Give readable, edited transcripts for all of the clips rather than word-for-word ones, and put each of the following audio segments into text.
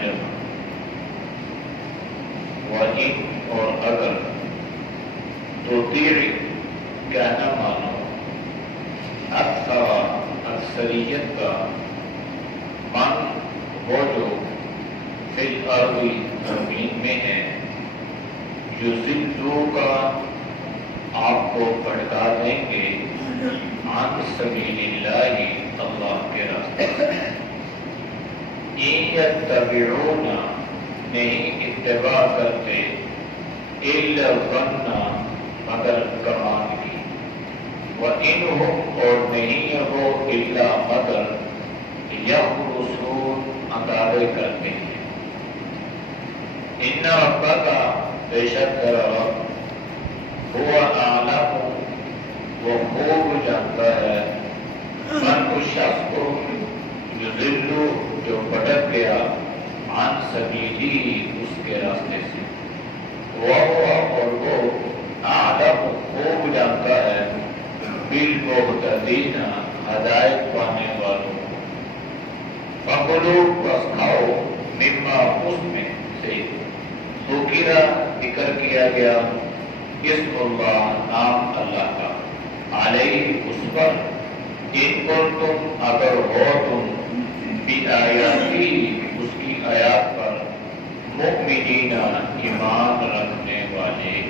جب وَإِنْ اور اگر تُطِیعِ کہنا مانو اکثریت کا من وہ جو فی الارض زمین میں ہے یضلوا کا آپ کو بھٹکا دیں گے عن سبیل اللہ اللہ کے راستے سے ان یتبعون نہیں اتباع کرتے الا الظن مگر گمان کی وَإِنْهُمْ اور نہیں ہے وہ الا مگر یخرصون اندازے کرتے ہیں ان ربک بے شک تیرا رب هو اعلم وہ خوب جانتا ہے من اس شخص کو یضل جو بھٹک گیا عن سبیلی اس کے راستے سے اور وہ اعلم خوب جانتا ہے بالمہتدین ہدایت پانے والوں فکلوا بس کھاؤ مما اس میں سے ذکر ذکر کیا گیا اسم اللہ نام اللہ کا علیہ اس پر ان کنتم اگر ہو تم بآیاتی اس کی آیات پر مؤمنین ایمان رکھنے والے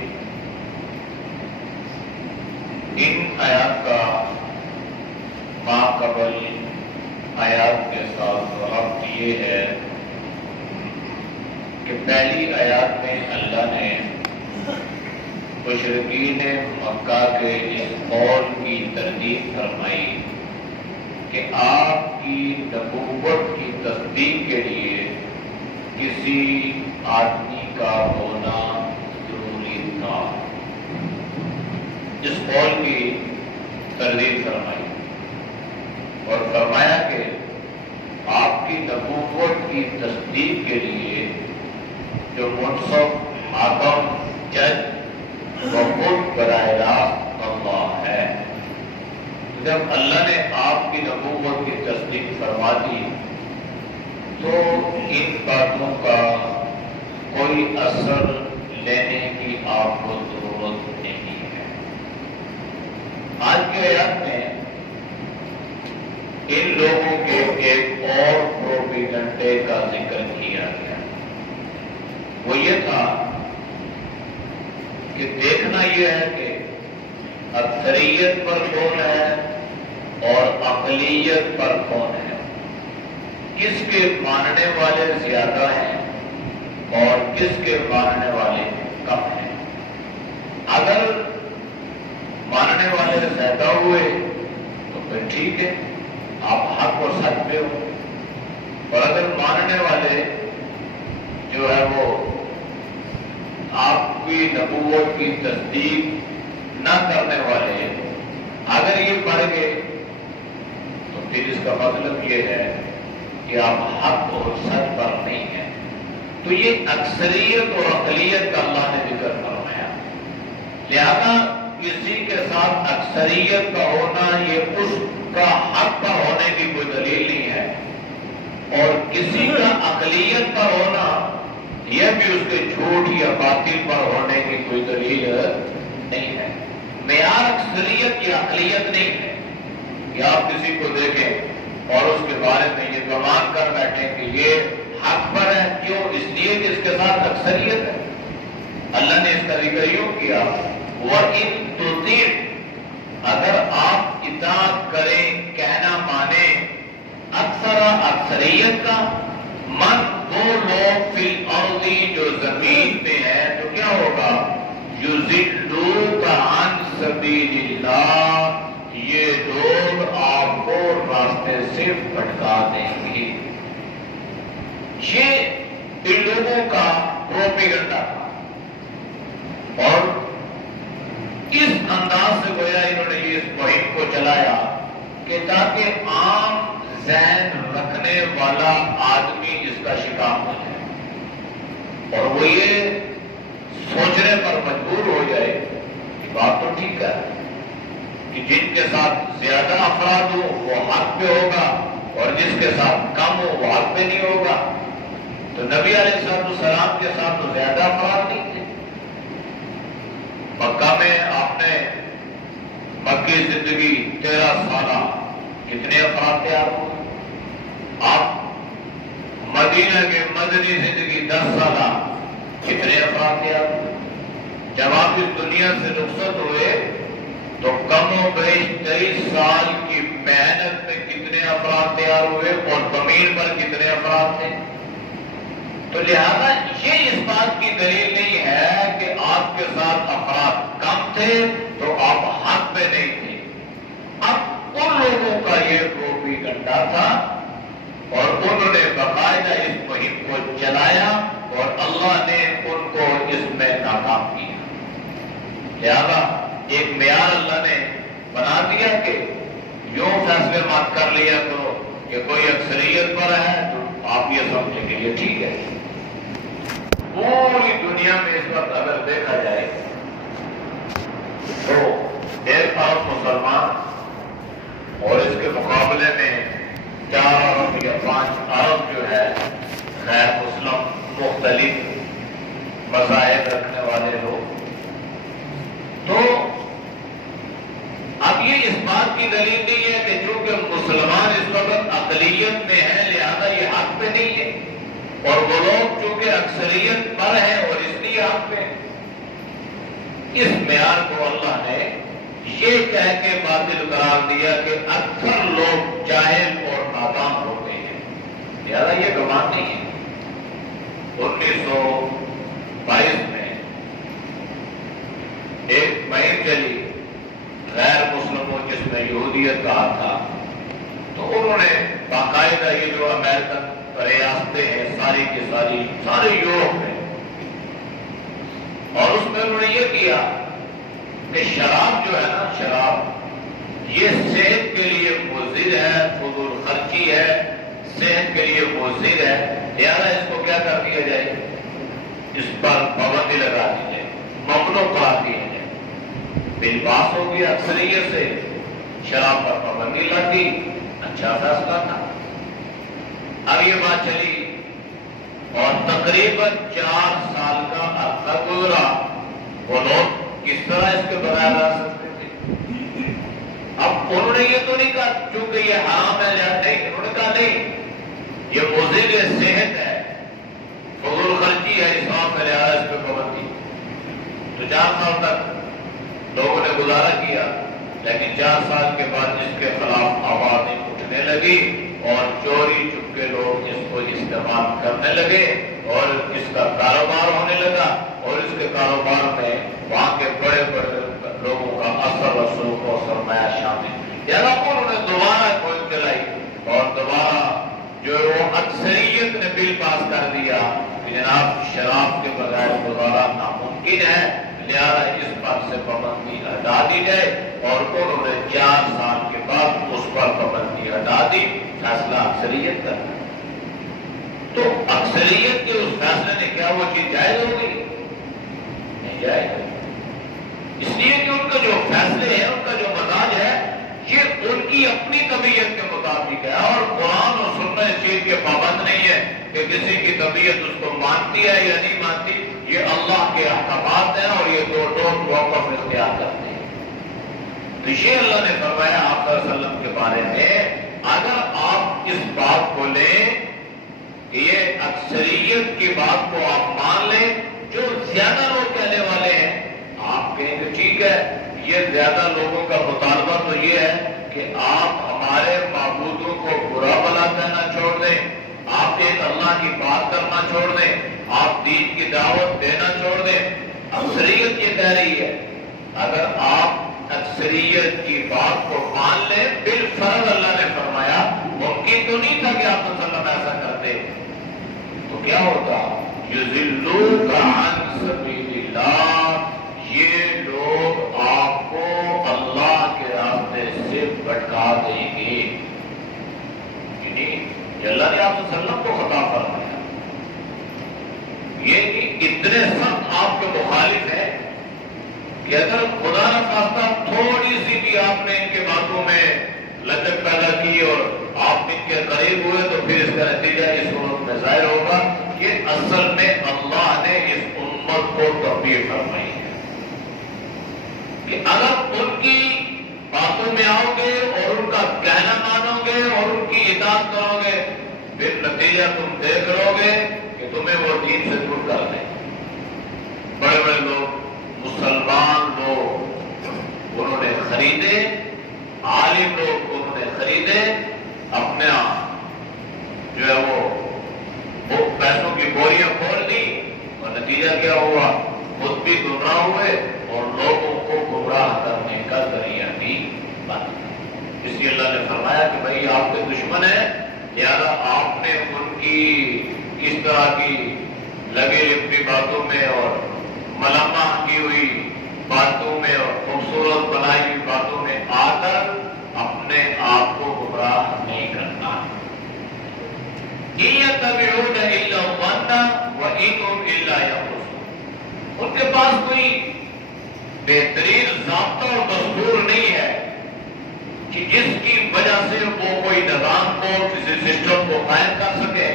ان آیات کا ما قبل آیات کے ساتھ ربط یہ ہے کہ پہلی آیات میں اللہ نے مشرکین مکہ کے اس قول کی تردید فرمائی کہ آپ کی نبوت کی تصدیق کے لیے کسی آدمی کا ہونا ضروری تھا اس قول کی تردید فرمائی اور فرمایا کہ آپ کی نبوت کی تصدیق کے لیے جو منصف حاکم جج وہ خود براہ راست اللہ ہے جب اللہ نے آپ کی نبوت کی تصدیق فرما دی تو ان باتوں کا کوئی اثر لینے کی آپ کو ضرورت نہیں ہے آج کے آیات میں ان لوگوں کے ایک اور پروپیگنڈے کا ذکر کیا گیا وہ یہ تھا کہ دیکھنا یہ ہے کہ اکثریت پر کون ہے اور اقلیت پر کون ہے کس کے ماننے والے زیادہ ہیں اور کس کے ماننے والے کم ہیں اگر ماننے والے زیادہ ہوئے تو پھر ٹھیک ہے آپ حق اور سچ پہ ہو اور اگر ماننے والے جو ہے وہ آپ کی نبوت کی تصدیق نہ کرنے والے اگر یہ بڑھ گئے تو پھر اس کا مطلب یہ ہے کہ آپ حق اور سچ پر نہیں ہیں تو یہ اکثریت اور اقلیت کا اللہ نے ذکر فرمایا لہذا کسی کے ساتھ اکثریت کا ہونا یہ اس کا حق پر ہونے کی کوئی دلیل نہیں ہے اور کسی کا اقلیت پر ہونا یہ بھی اس کے جھوٹ یا باطل پر ہونے کی کوئی دلیل نہیں ہے معیار اکثریت یا اقلیت نہیں ہے کہ آپ کسی کو دیکھیں اور اس کے بارے میں یہ گمان کر بیٹھیں کہ یہ حق پر ہے کیوں اس لیے کہ اس کے ساتھ اکثریت ہے اللہ نے اس کا ذکر یوں کیا وَإِن تُطِعْ اگر آپ اطاعت کریں کہنا مانیں اکثریت کا من وہ لوگ فی الارض جو زمین پہ ہے تو کیا ہوگا یضلوک عن سبیل اللہ یہ لوگ آپ کو راستے سے بھٹکا دیں گے یہ ان لوگوں کا پروپیگنڈا تھا اور اس انداز سے گویا انہوں نے یہ اس مہم کو چلایا کہ تاکہ عام ذہن رکھنے والا آدمی اس کا شکار ہو جائے اور وہ یہ سوچنے پر مجبور ہو جائے کہ بات تو ٹھیک ہے کہ جن کے ساتھ زیادہ افراد ہو وہ حق پہ ہوگا اور جس کے ساتھ کم ہو وہ حق پہ نہیں ہوگا تو نبی علیہ السلام کے ساتھ تو زیادہ افراد نہیں تھے. مکہ میں آپ نے مکی زندگی 13 سالہ کتنے افراد تیار ہوئے. آپ مدینہ کے مدنی زندگی 10 سالہ کتنے افراد تیار ہوئے. جب آپ اس دنیا سے رخصت ہوئے تو کم و بیش 23 سال کی محنت میں کتنے افراد تیار ہوئے اور زمین پر کتنے افراد تھے. تو لہذا یہ اس بات کی دلیل نہیں ہے کہ آپ کے ساتھ افراد کم تھے تو آپ حق پہ نہیں تھے. اب ان لوگوں کا یہ گروپی گنڈا تھا اور انہوں نے باقاعدہ اس مہم کو چلایا اور اللہ نے ان کو اس میں ناکام کیا. لہذا ایک معیار اللہ نے بنا دیا کہ یوں فیصلے مت کر لیا کرو کہ کوئی اکثریت پر ہے تو آپ یہ سمجھیں کہ یہ ٹھیک ہے. پوری دنیا میں اس وقت اگر دیکھا جائے تو 1 ارب مسلمان اور اس کے مقابلے میں 4 ارب یا 5 ارب جو ہے غیر مسلم مختلف مذاہب رکھنے والے لوگ. تو اب یہ اس بات کی دلیل نہیں ہے کہ چونکہ مسلمان اس وقت اقلیت میں ہیں لہذا یہ حق پہ نہیں ہے اور وہ لوگ چونکہ اکثریت پر ہیں اور اس لیے حق پہ. اس معیار کو اللہ نے یہ کہہ کے باطل قرار دیا کہ اکثر لوگ جاہل اور نادان ہوتے ہیں لہذا یہ گمان نہیں ہے. 1922 میں ایک مہم چلی غیر مسلموں جس میں یہودیت کہا تھا تو انہوں نے باقاعدہ یہ جو امریکن ریاستیں ہیں ساری کی سارے یورپ میں اور اس میں انہوں نے یہ کیا کہ شراب جو ہے نا شراب یہ صحت کے لیے مضر ہے فضول خرچی ہے صحت کے لیے مضر ہے لہذا اس کو کیا کر دیا جائے اس پر پابندی لگا دی جائے ممنوع قرار دیا جائے. بل پاس ہو گیا اکثریت سے شراب پر پابندی لگی. اچھا فیصلہ تھا. اب یہ بات چلی اور تقریباً 4 سال کا عرصہ گزرا. وہ لوگ کس طرح اس کے بغیر رہ سکتے تھے. اب انہوں نے یہ تو نہیں کہا چونکہ یہ حرام ہے یا نہیں. انہوں نے کہا نہیں یہ مضر صحت ہے فضول خرچی ہے اسلام کا لہذا اس پہ پابندی. تو 4 سال تک لوگوں نے گزارا کیا لیکن 4 سال کے بعد اس کے خلاف آوازیں اٹھنے لگی اور چوری چپکے لوگ اس کو استعمال کرنے لگے اور اس کا کاروبار ہونے لگا اور اس کے کاروبار میں وہاں کے بڑے بڑے لوگوں کا اثر رسوخ اور سرمایہ شامل. انہوں نے دوبارہ مہم چلائی اور دوبارہ جو وہ اکثریت نے بل پاس کر دیا کہ جناب شراب کے بغیر گزارا ناممکن ہے لہذا اس پر سے پابندی ہٹا دی جائے اور انہوں نے 4 سال کے بعد اس پر پابندی ہٹا دی. فیصلہ اکثریت کا. تو اکثریت کے اس فیصلے نے کیا وہ چیز جائز ہو گئی؟ نہیں جائز. اس لیے کہ ان کا جو فیصلے ہیں ان کا جو مزاج ہے یہ ان کی اپنی طبیعت کے مطابق ہے اور قرآن اور سنت اس چیز کے پابند نہیں ہے کہ کسی کی طبیعت اس کو مانتی ہے یا نہیں مانتی. یہ اللہ کے احکامات ہیں اور یہ دو موقف اختیار کرتے ہیں. تو یہ اللہ نے فرمایا آپ صلی اللہ علیہ وسلم کے بارے میں اگر آپ اس بات کو لیں کہ یہ اکثریت کی بات کو آپ مان لیں جو زیادہ لوگ کہنے والے ہیں آپ کہیں کہ ٹھیک ہے یہ زیادہ لوگوں کا مطالبہ تو یہ ہے کہ آپ ہمارے معبودوں کو برا بھلا کہنا چھوڑ دیں آپ ایک اللہ کی بات کرنا چھوڑ دیں آپ دین کی دعوت دینا چھوڑ دیں. اکثریت یہ کہہ رہی ہے اگر آپ اکثریت کی بات کو مان لیں بالفرض اللہ نے فرمایا ممکن تو نہیں تھا کہ آپ صلی اللہ علیہ وسلم ایسا کرتے تو کیا ہوتا یضلوک عن سبیل اللہ یہ لوگ آپ کو اللہ کے راستے سے بھٹکا دیں گے. یعنی اللہ نے آپ صلی اللہ علیہ وسلم کو خطا فرمایا یہ کہ اتنے سخت آپ کے مخالف ہیں کہ اگر خدا نہ خواستہ تھوڑی سی بھی آپ نے ان کے باتوں میں لچک پیدا کی اور آپ ان کے قریب ہوئے تو پھر اس کا نتیجہ اس صورت میں ظاہر ہوگا یہ اصل میں اللہ نے اس امت کو تربیت فرمائی ہے کہ اگر ان کی باتوں میں آؤ گے اور ان کا کہنا مانو گے اور ان کی اطاعت کرو گے، پھر نتیجہ تم دیکھ لو گے کہ تمہیں وہ دین سے دور کر دیں۔ بڑے بڑے لوگ، مسلمان لوگ انہوں نے خریدے، عالم لوگ انہوں نے خریدے، اپنے جو ہے وہ پیسوں کی بوریاں کھول لی، اور نتیجہ کیا ہوا؟ خود بھی گمراہ ہوئے اور لوگوں کو گمراہ کرنے کا ذریعہ بھی بن گیا۔ اس لیے اللہ نے فرمایا کہ بھائی آپ کے دشمن ہیں، لہذا آپ نے ان کی اس طرح کی لگی لپٹی باتوں میں اور ملامہ کی ہوئی باتوں میں اور خوبصورت بنائی ہوئی باتوں میں آ کر اپنے آپ کو گمراہ نہیں کرنا۔ يَتَّبِعُونَ إِلَّا الظَّنَّ وَإِنْ هُمْ إِلَّا يَخْرُصُونَ۔ ان کے پاس کوئی بہترین ضابطہ اور دستور نہیں ہے کہ جس کی وجہ سے وہ کوئی نظام کو، کسی سسٹم کو قائم کر سکے۔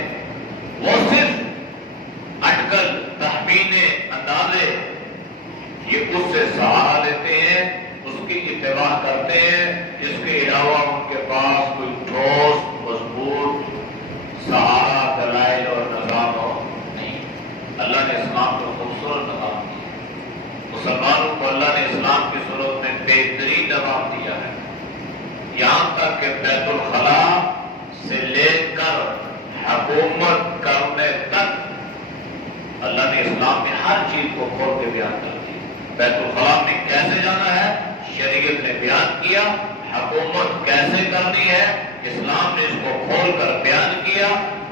وہ صرف اٹکل، تخمینے، اندازے، یہ اس سے سہارا لیتے ہیں، اس کی اتباع کرتے ہیں، اس کے علاوہ ان کے پاس کوئی ٹھوس، مضبوط سہارا، دلائل اور نظام نہیں۔ اللہ نے اسلام کو خوبصورت نظام دیا، مسلمانوں کو اللہ نے اسلام کی صورت میں بہترین نظام دیا ہے، یہاں تک کہ بیت الخلا سے لے کر حکومت کرنے تک اللہ نے اسلام میں ہر چیز کو کھول کے بیان کر دی۔ بیت الخلا میں کیسے جانا ہے شریعت نے بیان کیا، حکومت کیسے کرنی ہے اسلام نے اس کو کھول کر بیان کیا۔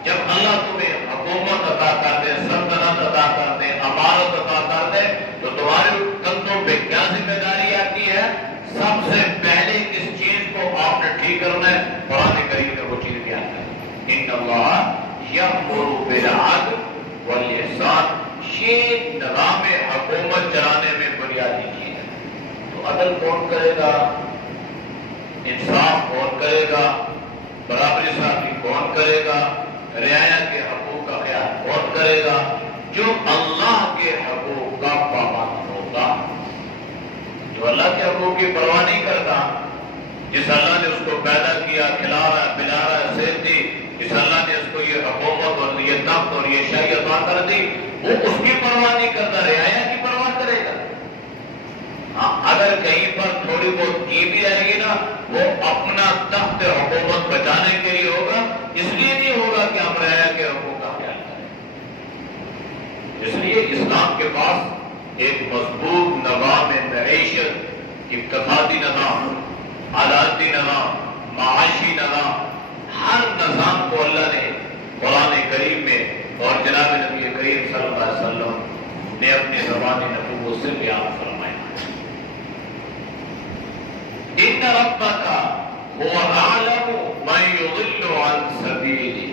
جب اللہ تمہیں حکومت عطا کر دے، سلطنت عطا کر دے، امارت عطا کر دے، تو تمہارے کندھوں پہ کیا ذمہ داری آتی ہے؟ سب سے پہلے کس چیز کو آپ نے ٹھیک کرنا ہے؟ قرآن کریم میں وہ چیز بیان ہے، ان اللہ یأمر بالعدل والاحسان۔ یہ نظام حکومت چلانے میں بنیادی چیز ہے۔ تو عدل کون کرے گا؟ انصاف کون کرے گا؟ برابری سازی کون کرے گا؟ رعایا کے حقوق کا خیال کون کرے گا؟ جو اللہ کے حقوق کا پابند ہوگا، جو اللہ کے حقوق کی پرواہ نہیں کرتا، جس اللہ نے اس کو پیدا کیا، کھلا رہا ہے، پلا رہا ہے، صحت دی، جس اللہ نے اس کو یہ حکومت اور یہ تخت اور یہ شاہی عطا کر دی، وہ اس کی پرواہ نہیں کرتا، رعایا کی پرواہ کرے گا۔ ہاں، اگر کہیں پر تھوڑی بہت کی بھی آئے گی نا، وہ اپنا تخت حکومت بچانے کے لیے ہوگا، اس لیے نہیں ہوگا کہ ہم رعایا کے حقوق کا خیال کریں۔ اس لیے اسلام کے پاس ایک مضبوط نظام معیشت، اقتصادی نظام، عدالتی نظام، معاشی نظام، ہر نظام کو اللہ نے قرآن کریم میں اور جناب نبی کریم صلی اللہ علیہ وسلم نے اپنے زبان نبوت سے بیان فرمایا۔ ان ربک هو اعلم من يضل عن سبیلہ،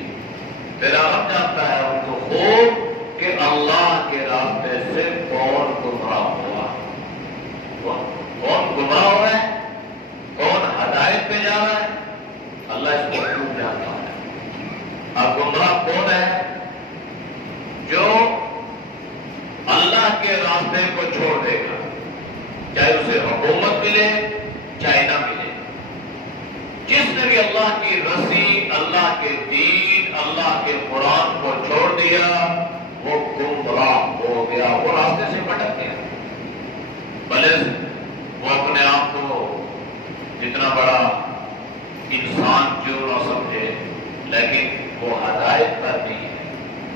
تیرا رب جانتا ہے ان کو خوب کہ اللہ کے راستے سے کون گمراہ ہوا، کون گمراہ ہو رہا ہے، کون ہدایت پہ جا رہا ہے، اللہ اس کو خوب جانتا ہے۔ اب گمراہ کون ہے؟ جو اللہ کے راستے کو چھوڑ دے گا، چاہے اسے حکومت ملے چاہے نہ ملے۔ جس نے بھی اللہ کی رسی، اللہ کے دین، اللہ کے قرآن کو چھوڑ دیا، وہ گمراہ ہو گیا، وہ راستے سے بھٹک گیا۔ بھلے وہ اپنے آپ کو جتنا بڑا انسان کیوں نہ سمجھے، لیکن وہ ہدایت پر نہیں ہے،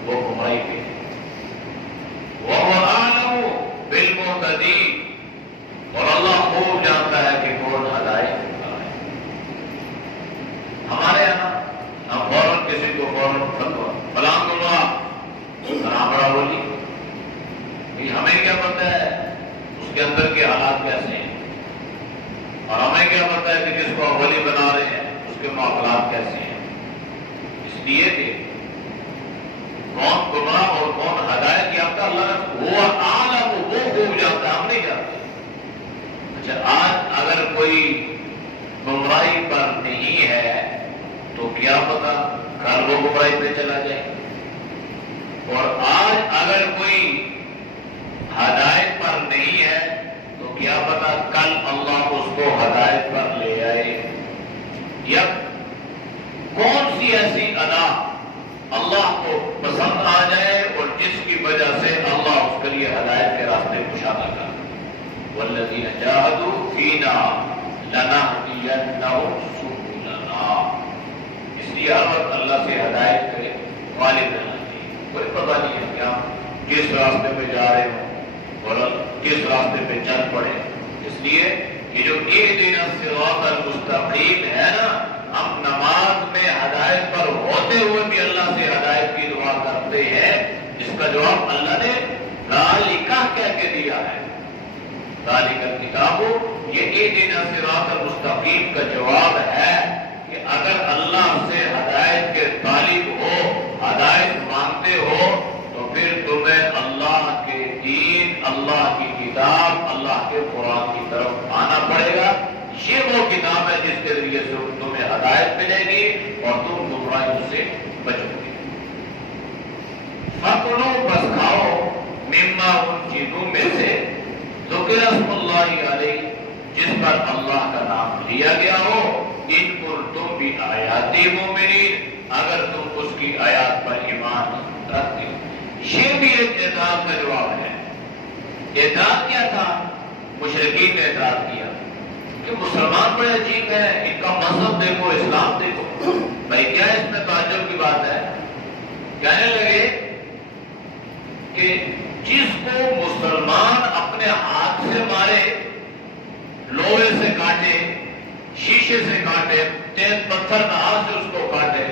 وہ گمراہی پہ ہے۔ وَهُوَ أَعْلَمُ بِالْمُهْتَدِينَ، اور اللہ خوب جانتا ہے کہ کون ہدایت کا ہے۔ ہمارے یہاں ہم فوراً کسی کو فوراً فلاں گمراہ بڑا بولی، ہمیں کیا پتا ہے اس کے اندر کے حالات کیسے ہیں، اور ہمیں کیا پتا ہے کہ جس کو ولی بنا رہے ہیں اس کے معاملات کیسے ہیں۔ اس لیے کہ کون گمراہ اور کون ہدایت یافتہ اللہ وہ عالم، وہ خوب جانتا ہے، ہم نہیں جانتے۔ اچھا، آج اگر کوئی گمراہی پر نہیں ہے تو کیا پتا کل وہ گمراہی پہ چلا جائے۔ اور آج اگر کوئی ہدایت پر نہیں ہے تو کیا پتا کل اللہ اس کو ہدایت پر لے آئے، یا کون سی ایسی ادا اللہ کو پسند آ جائے اور جس کی وجہ سے اللہ اس کے لیے ہدایت کے راستے کشادہ کر۔ والذین جاہدوا فینا لنہدینہم سبلنا۔ اس لیے ہر وقت اللہ سے ہدایت کرے غالب رہنا چاہیے۔ کوئی پتہ نہیں ہے کہ ہم کس راستے پہ جا رہے ہوں اور کس راستے پہ چل پڑے، اس لیے یہ جو اہدنا الصراط المستقیم ہے نا، ہم نماز میں ہدایت پر ہوتے ہوئے بھی اللہ سے ہدایت کی دعا کرتے ہیں، اس کا جواب اللہ نے ذالک کہہ کے دیا ہے۔ ذالک الکتاب، یہ اہدنا الصراط المستقیم کا جواب ہے کہ اگر اللہ سے ہدایت کے طالب ہو، ہدایت مانگتے ہو، تو پھر تمہیں اللہ کے دین، اللہ کی کتاب، اللہ کے قرآن کی طرف آنا پڑے گا۔ یہ وہ کتاب ہے جس کے ذریعے سے تمہیں ہدایت ملے گی اور تم گمراہیوں سے بچو گے۔ فَكُلُوا، بس کھاؤ، مما، ان چیزوں میں سے ذکر اسم اللہ علیہ، جس پر اللہ کا نام لیا گیا ہو، ان کنتم بآیاتہ مؤمنین، اگر تم اس کی آیات پر ایمان رکھتے ہو۔ یہ بھی ایک اعتراض کا جواب ہے۔ اعتراض کیا تھا؟ مشرکین نے اعتراض کیا کہ مسلمان بڑے عجیب ہیں، ان کا مذہب دیکھو، اسلام دیکھو، بھائی کیا اس میں تعجب کی بات ہے؟ کہنے لگے کہ جس کو مسلمان اپنے ہاتھ سے مارے، لوہے سے کاٹے، شیشے سے کاٹے، تیز پتھر نہار سے اس کو کاٹے،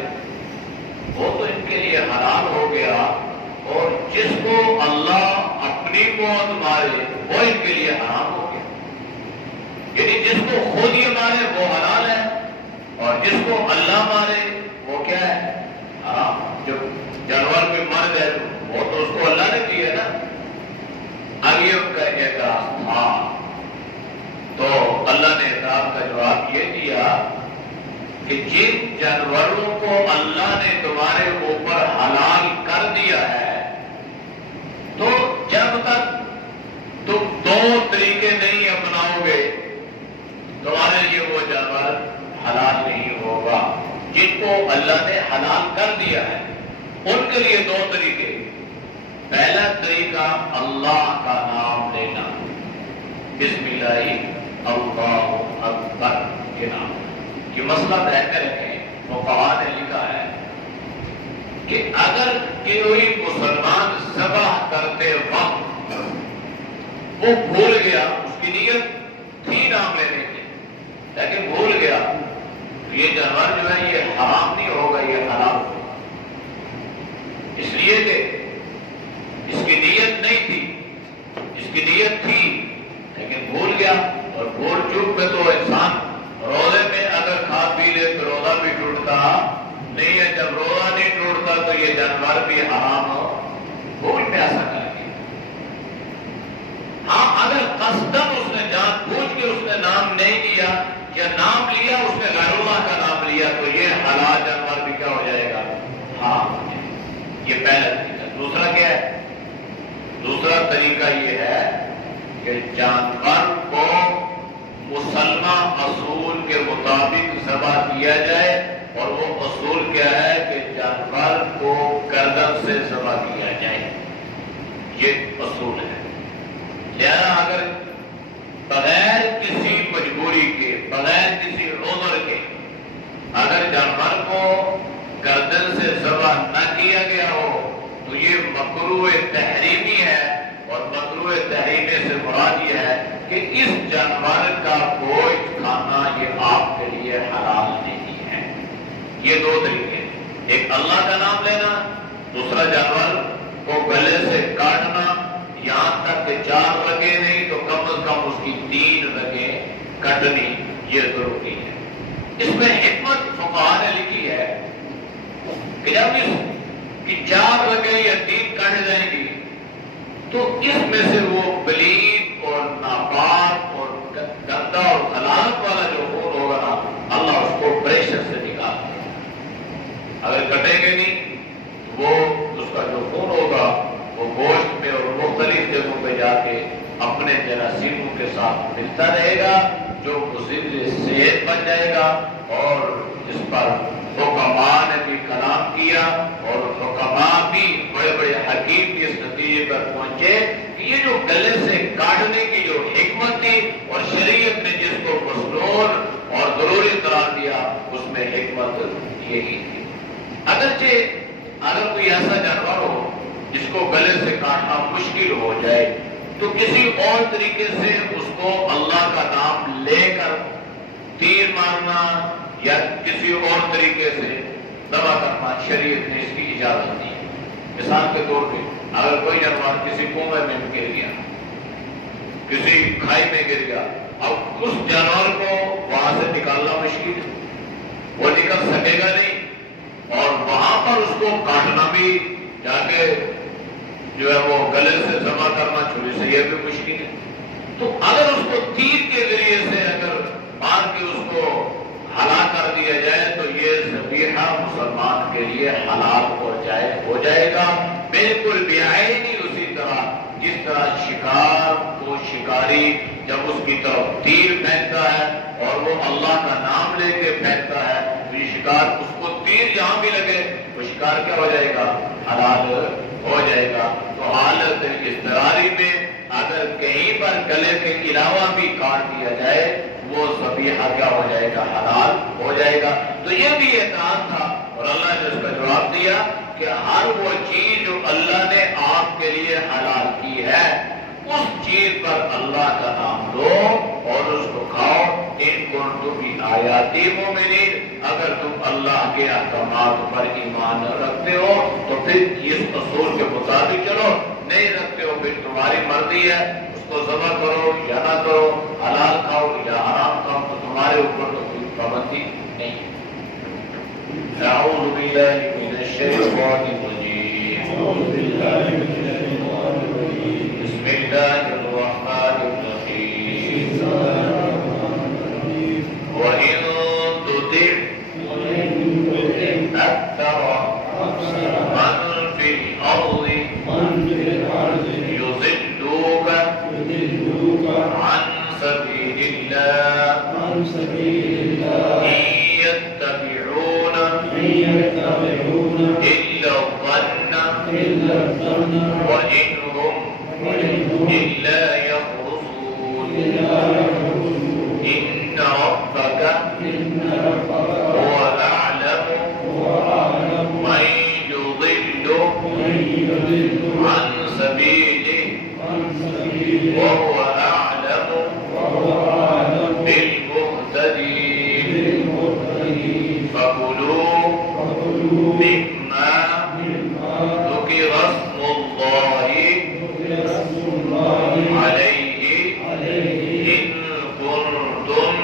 وہ تو ان کے لیے حلال ہو گیا، اور جس کو اللہ اپنی موت مارے وہ ان کے لیے حرام ہو گیا۔ یعنی جس کو خود یہ مارے وہ حلال ہے، اور جس کو اللہ مارے وہ کیا ہے؟ حرام۔ جب جانور بھی مر گئے تو وہ تو اس کو اللہ نے دی ہے نا۔ اب یہ ان کا اعتراض تھا، تو اللہ نے اعتراض کا جواب یہ دیا کہ جن جانوروں کو اللہ نے تمہارے اوپر حلال کر دیا ہے، تو جب تک تم دو طریقے نہیں اپناؤ گے تمہارے لیے وہ جانور حلال نہیں ہوگا۔ جن کو اللہ نے حلال کر دیا ہے ان کے لیے دو طریقے۔ پہلا طریقہ اللہ کا نام لینا، بسم اللہ اللہ اکبر کے نام۔ یہ مسئلہ طے کر کے فقہاء نے لکھا ہے کہ اگر کوئی مسلمان ذبح کرتے وقت وہ بھول گیا، اس کی نیت تھی نام لینے کی لیکن بھول گیا، تو یہ جانور جو ہے یہ حرام نہیں ہوگا، یہ حلال ہوگا۔ اس لیے کہ اس کی نیت نہیں تھی، اس کی نیت تھی لیکن بھول گیا، اور بھول چوک پہ تو انسان روزے میں اگر کھا پی لے تو روزہ بھی ٹوٹتا نہیں ہے، جب روزہ نہیں ٹوٹتا تو یہ جانور بھی حرام ہو، بھول میں ایسا کر کے۔ ہاں اگر قصدن اس نے جان بوجھ کے اس نے نام نہیں لیا یا نام لیا اس نے غیر اللہ کا نام لیا تو یہ حلال جانور بھی کیا ہو جائے گا؟ ہاں، یہ پہلا طریقہ۔ دوسرا کیا ہے؟ دوسرا طریقہ یہ ہے کہ جانور کو مسلمہ اصول کے مطابق ذبح کیا جائے، اور وہ اصول کیا ہے کہ جانور کو گردن سے ذبح کیا جائے، یہ اصول ہے۔ لہذا اگر بغیر کسی مجبوری کے، بغیر کسی عذر کے اگر جانور کو گردن سے ذبح نہ کیا گیا ہو تو یہ مکروہ تحریمی ہے، اور مکروہ تحریمی سے مراد یہ ہے کہ اس جانور کا گوشت کھانا یہ آپ کے لیے حلال نہیں ہے۔ یہ دو طریقے، ایک اللہ کا نام لینا، دوسرا جانور کو گلے سے کاٹنا، یہاں تک کہ 4 رگیں نہیں تو کم از کم اس کی 3 رگیں کٹنی، یہ ضروری ہے۔ اس میں حکمت فقہاء نے لکھی ہے کہ جب اس کی 4 رگیں یا 3 کٹ جائیں گی تو اس میں سے وہ پلید اور ناپاک اور گندا اور خلالت والا جو خون ہوگا نا، اللہ اس کو پریشر سے نکال دے۔ اگر کٹیں گے نہیں وہ اس کا جو خون ہوگا حسینوں کے ساتھ ملتا رہے گا، جو مضر صحت بن جائے گا، اور اس پر حکماء نے بھی کلام کیا، اور حکماء بھی بڑے بڑے حکیم بھی اس نتیجے پر پہنچے کہ یہ جو گلے سے کاٹنے کی جو حکمت تھی اور شریعت نے جس کو مصنون اور ضروری قرار دیا، اس میں حکمت یہی تھی۔ اگرچہ اگر کوئی ایسا جانور ہو جس کو گلے سے کاٹنا مشکل ہو جائے تو کسی اور طریقے سے اس کو اللہ کا نام لے کر تیر مارنا یا کسی اور طریقے سے دبا کرنا شریعت نے اس کی اجازت دی۔ مثال کے طور پہ اگر کوئی جانور کسی کنویں میں گر گیا، کسی کھائی میں گر گیا، اب اس جانور کو وہاں سے نکالنا مشکل ہے، وہ نکل سکے گا نہیں، اور وہاں پر اس کو کاٹنا بھی جا کے جو ہے وہ گلے سے جمع کرنا چھری سے یہ بھی مشکل ہے۔ تو اگر اس کو تیر کے ذریعے سے اگر مار کے اس کو ہلاک کر دیا جائے تو یہ ذبیحہ مسلمان کے لیے حلال ہو جائے گا، بالکل بعینی اسی طرح جس طرح شکار کو شکاری جب اس کی طرف تیر پھینکتا ہے اور وہ اللہ کا نام لے کے پھینکتا ہے تو یہ شکار اس کو تیر جہاں بھی لگے وہ شکار کیا ہو جائے گا؟ حلال ہو جائے گا۔ تو حالت اضطراری میں اگر کہیں پر گلے کے علاوہ بھی کاٹ دیا جائے وہ ذبیحہ کیا ہو جائے گا؟ حلال ہو جائے گا۔ تو یہ بھی اعتراض تھا اور اللہ نے اس کا جواب دیا کہ ہر وہ چیز جو اللہ نے آپ کے لیے حلال کی ہے اس چیز پر اللہ کا نام لو اور اس کو کھاؤ۔ ان کنتم بآیاتی مؤمنین، اگر تم اللہ کے احکامات پر ایمان رکھتے ہو تو پھر اس اصول کے مطابق چلو، نہیں رکھتے ہو پھر تمہاری مرضی ہے، اس کو ذبح کرو یا نہ کرو، حلال کھاؤ یا حرام کھاؤ، تو تمہارے اوپر تو کوئی پابندی نہیں۔ اعوذ باللہ من الشیطان الرجیم، بسم اللہ الرحمن الرحیم، وَإِن تُطِعْ أَكْثَرَ مَن فِي الْأَرْضِ يُضِلُّوكَ عَن سَبِيلِ اللَّهِ إِن يَتَّبِعُونَ إِلَّا الظَّنَّ وَإِنْ هُمْ إِلَّا يَخْرُصُونَ إِنَّ رَبَّكَ هُوَ أَعْلَمُ مَن يُضِلُّ عَن سَبِيلِهِ وَهُوَ أَعْلَمُ بِالْمُهْتَدِينَ فَكُلُوا مِمَّا ذُكِرَ اسْمُ اللَّهِ عَلَيْهِ إِن كُنتُم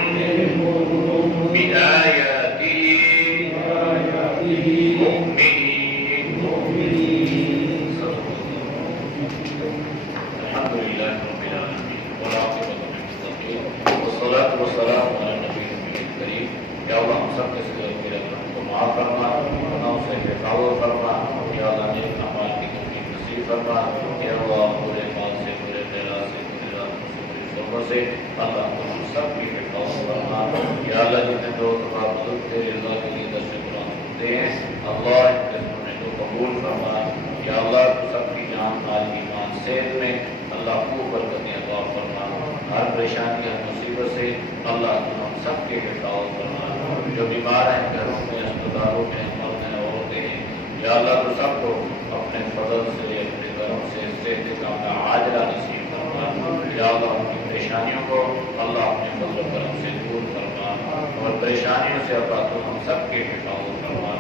بِآيَاتِهِ مُؤْمِنِينَ۔ الحمد لله رب العالمين والعاقبة للمتقين والصلاة والسلام على النبي الكريم۔ یا اللہ ہم سب کے ساتھ میرے گناہوں کو معاف فرما، گناہوں سے بے فرما، یا اللہ نیک اعمال کی توفیق نصیب فرما، یا اللہ برے مال سے، برے خیالات سے، برے راتوں سے، برے صحبت سے اللہ کو ہم سب کی حفاظت فرما۔ یا اللہ جتنے دو دفعہ بزرگ تیرے رضا کے لیے درس قرآن سنتے ہیں اللہ ان نے تو قبول فرما۔ یا اللہ تو سب کی جان مال ایمان صحت میں اللہ کو برکتیں عطا فرما، ہر پریشانی ہر مصیبت سے اللہ تو ہم سب کے حفاظت فرما۔ جو بیمار ہیں گھروں میں، اسپتالوں میں، مرد ہیں، عورتیں ہیں، یا اللہ تو سب کو اپنے فضل سے، اپنے گھروں سے صحت کاملہ عاجلہ نصیب فرما۔ یا اللہ ان کی پریشانیوں کو اللہ اپنے فضل و کرم سے دور فرما اور پریشانیوں سے اللہ تو ہم سب کے حفاظت فرما۔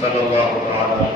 صلی اللہ تعالیٰ